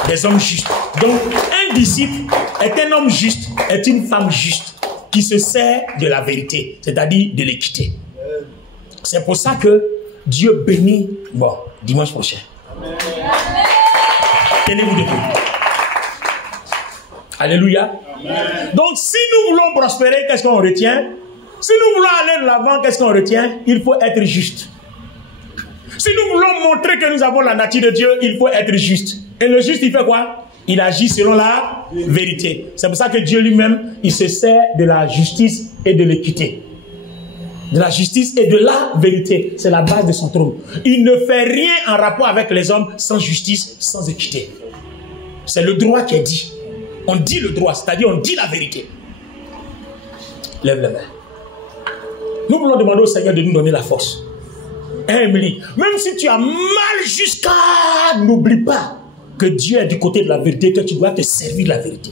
des hommes justes. Donc un disciple est un homme juste, est une femme juste qui se sert de la vérité, c'est-à-dire de l'équité. C'est pour ça que Dieu bénit, bon, dimanche prochain. Tenez-vous debout. Alléluia. Amen. Donc si nous voulons prospérer, qu'est-ce qu'on retient? Si nous voulons aller de l'avant, qu'est-ce qu'on retient? Il faut être juste. Si nous voulons montrer que nous avons la nature de Dieu, il faut être juste. Et le juste, il fait quoi? Il agit selon la vérité. C'est pour ça que Dieu lui-même, il se sert de la justice et de l'équité. De la justice et de la vérité. C'est la base de son trône. Il ne fait rien en rapport avec les hommes sans justice, sans équité. C'est le droit qui est dit. On dit le droit, c'est-à-dire on dit la vérité. Lève les mains. Nous voulons demander au Seigneur de nous donner la force. Emily, même si tu as mal jusqu'à... N'oublie pas que Dieu est du côté de la vérité, que tu dois te servir de la vérité.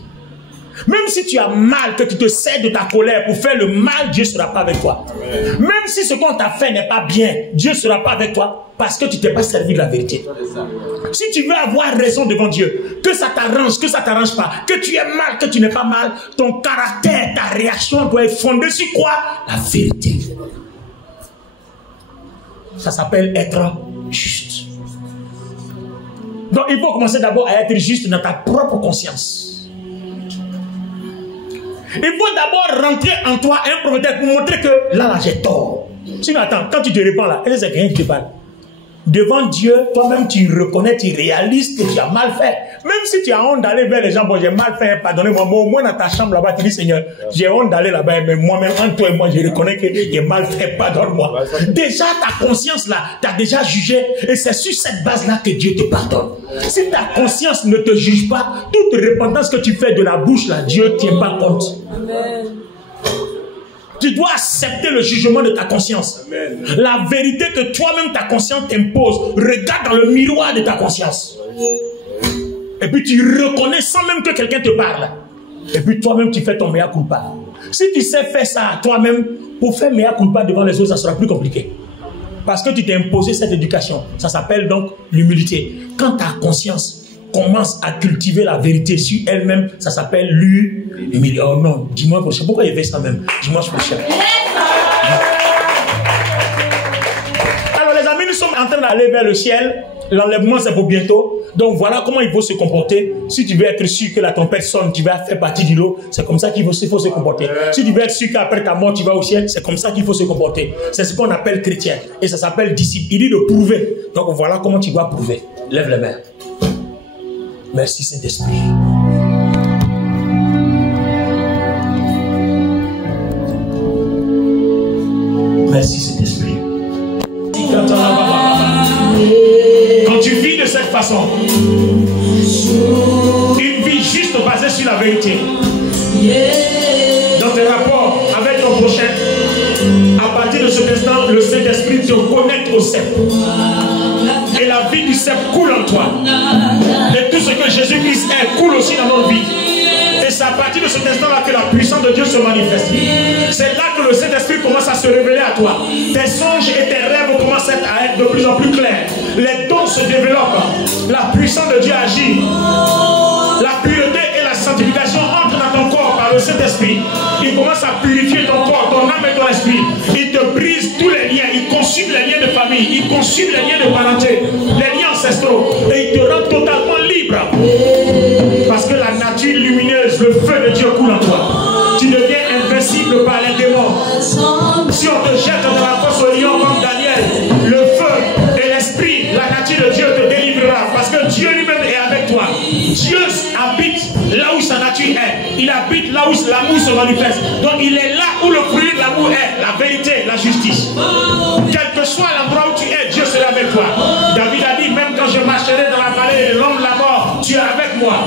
Même si tu as mal, que tu te sers de ta colère pour faire le mal, Dieu ne sera pas avec toi. Amen. Même si ce qu'on t'a fait n'est pas bien, Dieu ne sera pas avec toi parce que tu ne t'es pas servi de la vérité. Si tu veux avoir raison devant Dieu, que ça t'arrange, que ça ne t'arrange pas, que tu es mal, que tu n'es pas mal, ton caractère, ta réaction doit être fondée sur quoi? La vérité. Ça s'appelle être juste. Donc il faut commencer d'abord à être juste dans ta propre conscience. Il faut d'abord rentrer en toi un prophète pour montrer que là j'ai tort. Sinon attends, quand tu te répands là, c'est quelqu'un qui te parle. Devant Dieu, toi-même tu reconnais, tu réalises que tu as mal fait. Même si tu as honte d'aller vers les gens, bon j'ai mal fait, pardonnez-moi, mais au moins dans ta chambre là-bas, tu dis Seigneur, j'ai honte d'aller là-bas, mais moi-même, entre toi et moi, je reconnais que j'ai mal fait, pardonne-moi. Déjà ta conscience là, tu as déjà jugé, et c'est sur cette base-là que Dieu te pardonne. Si ta conscience ne te juge pas, toute repentance que tu fais de la bouche là, Dieu ne tient pas compte. Amen. Tu dois accepter le jugement de ta conscience. Amen. La vérité que toi-même ta conscience t'impose. Regarde dans le miroir de ta conscience. Et puis tu reconnais sans même que quelqu'un te parle. Et puis toi-même tu fais ton mea culpa. Si tu sais faire ça à toi-même, pour faire mea culpa devant les autres, ça sera plus compliqué. Parce que tu t'es imposé cette éducation. Ça s'appelle donc l'humilité. Quand ta conscience commence à cultiver la vérité sur elle-même, ça s'appelle l'humilité. Oh non, dimanche prochain. Pourquoi il fait ça même? Dimanche prochain. Alors les amis, nous sommes en train d'aller vers le ciel. L'enlèvement c'est pour bientôt. Donc voilà comment il faut se comporter. Si tu veux être sûr que la tempête sonne, tu vas faire partie du lot. C'est comme ça qu'il faut se comporter. Si tu veux être sûr qu'après ta mort tu vas au ciel, c'est comme ça qu'il faut se comporter. C'est ce qu'on appelle chrétien. Et ça s'appelle disciple. Il dit de prouver. Donc voilà comment tu dois prouver. Lève les mains. Merci Saint-Esprit. Merci Saint-Esprit. Quand tu vis de cette façon, une vie juste basée sur la vérité, dans tes rapports avec ton prochain, à partir de cet instant, le Saint-Esprit te connecte au cep. Et la vie du cep coule en toi. Et tout ce que Jésus-Christ est coule aussi dans notre vie. Et c'est à partir de cet instant-là que la puissance de Dieu se manifeste. C'est là que le Saint-Esprit commence à se révéler à toi. Tes songes et tes rêves commencent à être de plus en plus clairs. Les dons se développent. La puissance de Dieu agit. La pureté et la sanctification entrent dans ton corps par le Saint-Esprit. Il commence à purifier ton corps, ton âme et ton esprit. Il te brise tous les liens. Il consume les liens de famille. Il consume les liens de parenté, les liens ancestraux. Et il te rend totalement libre. Parce que la nature lumineuse, le feu de Dieu coule en toi. Tu deviens invincible par les démons. Si on te jette dans la fosse au lion comme Daniel, le feu et l'esprit, la nature de Dieu te délivrera. Parce que Dieu lui-même est avec toi. Dieu habite là où sa nature est. Il habite là où l'amour se manifeste. Donc il est là où le fruit de l'amour est. La vérité, la justice. Quel que soit l'endroit où tu es, Dieu sera avec toi. David a dit, même quand je marcherai dans la vallée de l'ombre de la mort, tu es avec moi.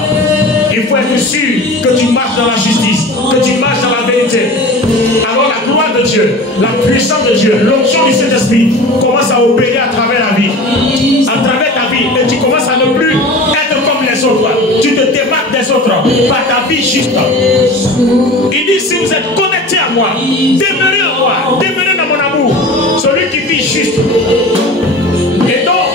Il faut être sûr que tu marches dans la justice, que tu marches dans la vérité. Alors la gloire de Dieu, la puissance de Dieu, l'onction du Saint-Esprit commence à opérer à travers la vie. À travers ta vie. Et tu commences à ne plus être comme les autres. Tu te démarques des autres par ta vie juste. Il dit, si vous êtes connectés à moi, demeurez en moi, demeurez dans mon amour. Celui qui vit juste. Et donc,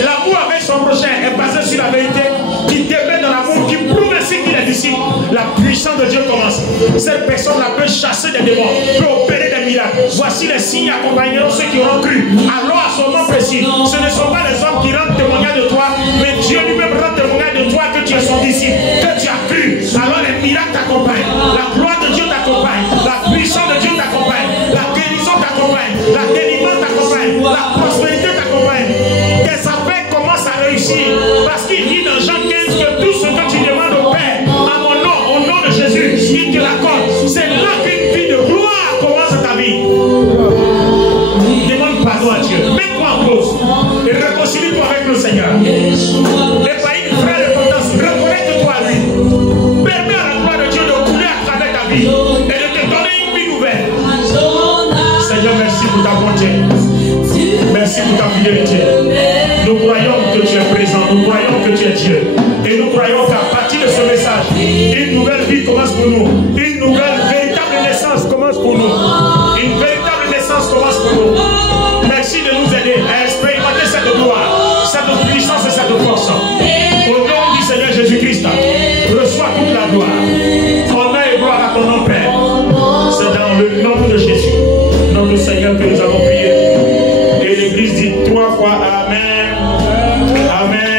l'amour avec son prochain est basé sur la vérité, qui demeure dans l'amour, qui prouve ainsi qu'il est disciple. La puissance de Dieu commence. Cette personne-là peut chasser des démons, peut opérer des miracles. Voici les signes accompagneront ceux qui auront cru. Alors à son nom précis, ce ne sont pas les hommes qui rendent témoignage de toi, mais Dieu lui-même rend témoignage de toi que tu es son disciple, que tu as cru. Alors les miracles t'accompagnent, la gloire de Dieu t'accompagne, la puissance de Dieu t'accompagne, la guérison t'accompagne, la délivrance t'accompagne, la prospérité t'accompagne. Tes affaires commencent à réussir, parce qu'il dit dans Jean 15 que tout ce que tu demandes au Père, à mon nom, au nom de Jésus, il te l'accorde. C'est là qu'une vie de gloire commence à ta vie. Demande pardon à Dieu, mets-toi en pause et réconcilie-toi avec le Seigneur. Et par une vraie repentance, reconnecte-toi à lui. Permets à la gloire de Dieu de couler à travers ta vie et de te donner une vie nouvelle. Seigneur, merci pour ta bonté. Merci pour ta fidélité. Nous croyons que tu es présent, nous croyons que tu es Dieu. Et nous croyons qu'à partir de ce message, une nouvelle vie commence pour nous. Une nouvelle, véritable naissance commence pour nous. Une véritable naissance commence pour nous. Merci de nous aider à expérimenter cette gloire, cette puissance et cette force. Au nom du Seigneur Jésus-Christ, reçois toute la gloire. Honneur et gloire à ton nom, Père. C'est dans le nom de Jésus, notre Seigneur, que nous avons prié. Et l'Église dit 3 fois Amen. Amen.